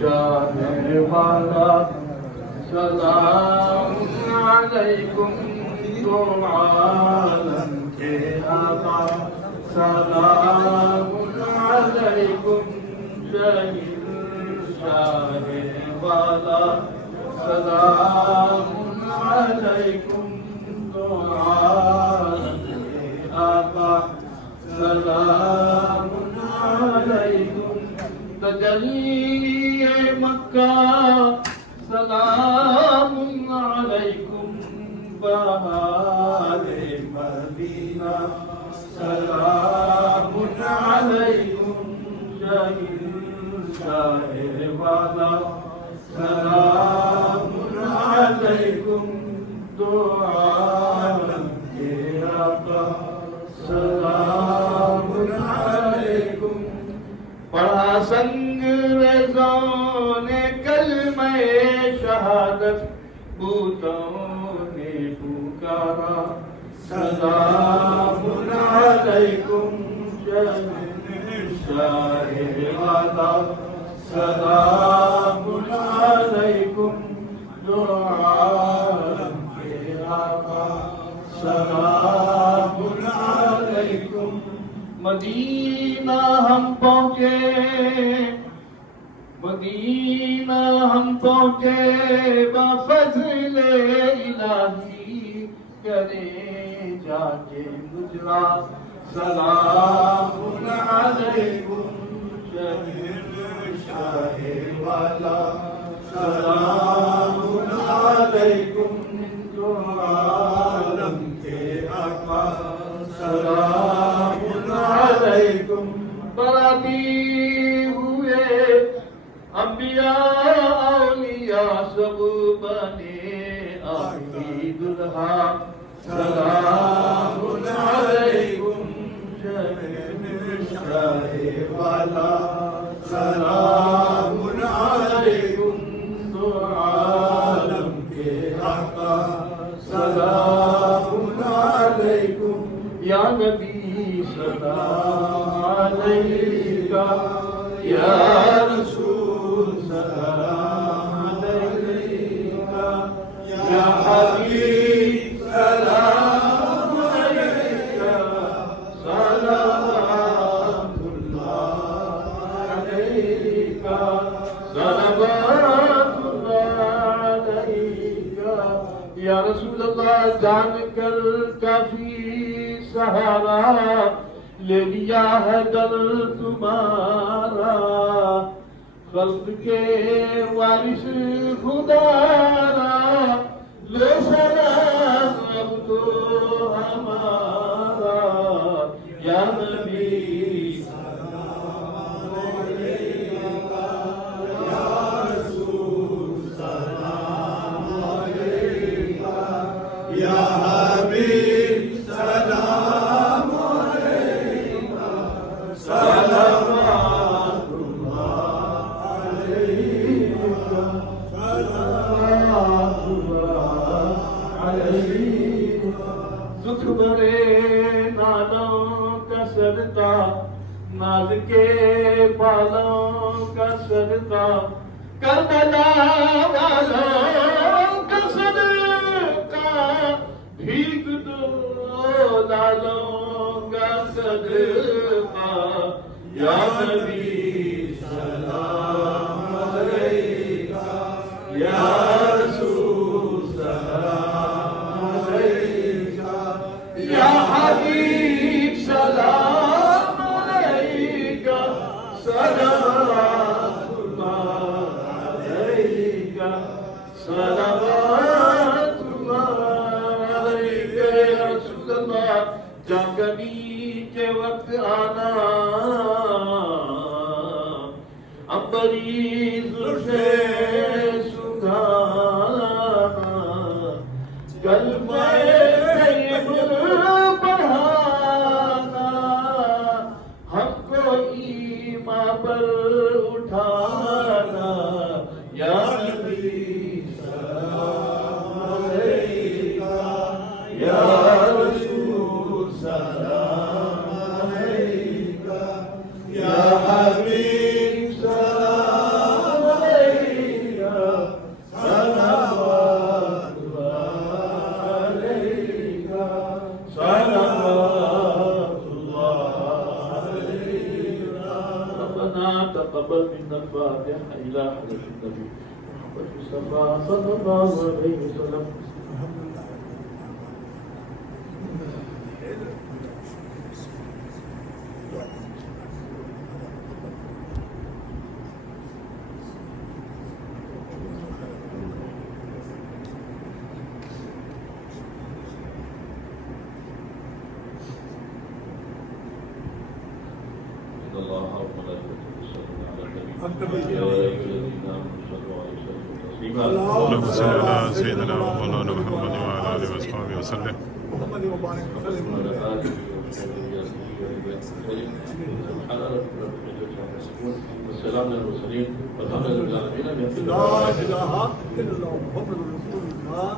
शाहे वाला सलाम अलैकुम दो आलम के आका सलाम अलैकुम शाहे वाला सलाम अलैकुम दो आलम के आका सलाम अलैकुम तजल्ली मक्का सलाम अलैकुम बहारे मदीना सलाम अलैकुम शाहे वाला सलाम अलैकुम दो आलम के आका सलाम अलैकुम पढ़ा संग रेज़ों ने कलमे शहादत बूतों ने पुकारा सलाम अलैकुम शाहे वाला सलाम अलैकुम दो आलम के आका सलाम अलैकुम मदीना हम पहुँचे मदीना हम पहुँचे बफज़्ले इलाही करें जाके गुजरा सलाम अलैकुम शाहे वाला सलाम अलैकुम दो आलम के आका सलाम अलैकुम बराती हुए अंबिया औलिया सब बने आखिरी दुल्हा सलाम अलैकुम शाहे वाला सलाम अलैकुम दो आलम के आका सलाम अलैकुम या नबी सलाम अलैका या रसूल सलाम अलैका या हबीब सलाम अलैका सलावतुल्लाह अलैका सलावतुल्लाह अलैका या रसूल अल्लाह जानकर काफी सहारा ले लिया है दर तुम्हारा खल्क के वारिस खुदारा ले सलाम अब तो हमारा या नबी सलाम अलैका या रसूल सलाम अलैका या हबीब सलाम अलैका सलावतुल्लाह अलैका सलावतुल्लाह अलैका दुख भरे नालों का सदका नाज के बालों का सदका करबला वालों का सदका भीख दो लालों का सदका या नबी सलाम अलैका या रसूल सलाम अलैका या हबीब सलाम अलैका सलावतुल्लाह अलैका सलावतुल्लाह अलैका या रसूल अल्लाह जागनी के वक्त आना अंबरी जुल्फे सुधाना कलमे तैयब बढ़ाना हमको ईमान पर उठाना या नबी सलाम अलैका या रसूल सलाम अलैका या हबीब सलाम अलैका تقبل منا الفاتحة إلى حضرة النبي محمد مصطفى صلى الله عليه وسلم. الله وملائكته يصلون على النبي يا أيها الذين آمنوا صلوا عليه وسلموا تسليما. اللهم صل على سيدنا ومولانا محمد وعلى آله وصحبه وسلم. محمد وبارك وسلم. وعلى آله وصحبه وسلم. سبحان ربك رب العزة عما يصفون والسلام على المرسلين والحمد لله رب العالمين. لا إله إلا الله محمد رسول الله.